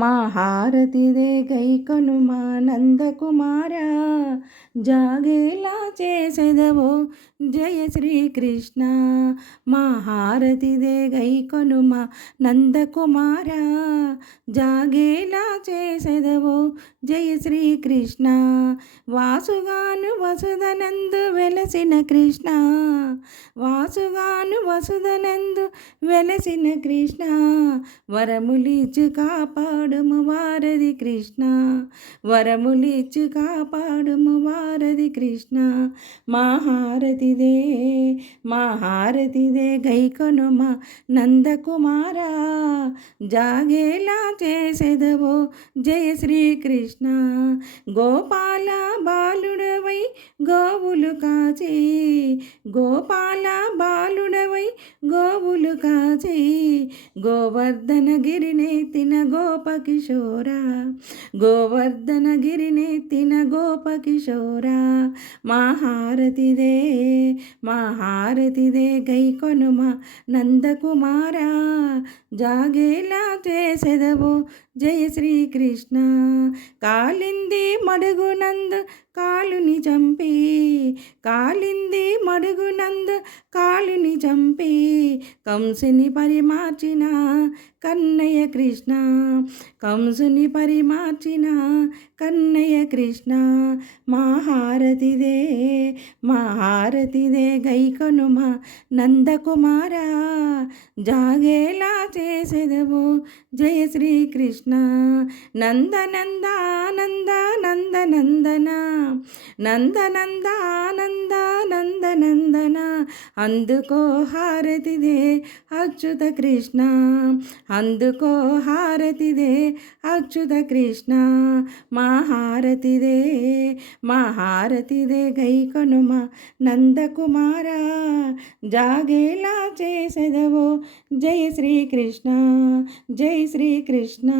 మా హారతిదే గైకొను మా నందకుమారా జాగేలా చేసెదవో జయ శ్రీకృష్ణ. మా హారతిదే గైకొను మా నందకుమారా జాగేలా చేసెదవో జయ శ్రీకృష్ణ. వాసుగాను వసుదనందు వెలసిన కృష్ణ వాసుగాను వసుదనందు వెలసిన కృష్ణ. వరములిచ్చు కాపాడుము వారది కృష్ణ. వరములిచ్చు కాపాడుము వారది కృష్ణ. మహారతిదే మహారతిదే గైకొనుమ నందకుమారా. జాగేలా చేసేదవో జయ శ్రీకృష్ణ. గోపాల బాలుడవై గోవులు కాచి గోపాల బాలుడవై పూలు కాచి గోవర్ధన గిరినెత్తిన గోపకిశోర గోవర్ధన గిరినెత్తిన గోపకిశోర మహారతిదే మహారతిదే గైకొనుమ నందకుమారా జాగేలా చేసెదవో జయ శ్రీకృష్ణ. కాలింది మడుగునందు కాలుని చంపి కాలింది మడుగునందు కాలుని చంపి కంసుని పరిమార్చిన కన్నయ్య కృష్ణ కంసుని పరిమార్చిన కన్నయ్య కృష్ణ. మహారతిదే మహారతిదే గైకనుమ నందకుమార జాగేలా చేసేదవు జయ శ్రీకృష్ణ. నందనందానంద నందనందనా నందనంద ఆనంద నందనందన అందుకో హారతిదే అచ్యుత కృష్ణ అందుకో హారతిదే అచ్యుత కృష్ణ మహారతిదే మహారతిదే గైకొనుమ నందకుమార జాగేలా చేసెదవో జై శ్రీకృష్ణ జై శ్రీకృష్ణ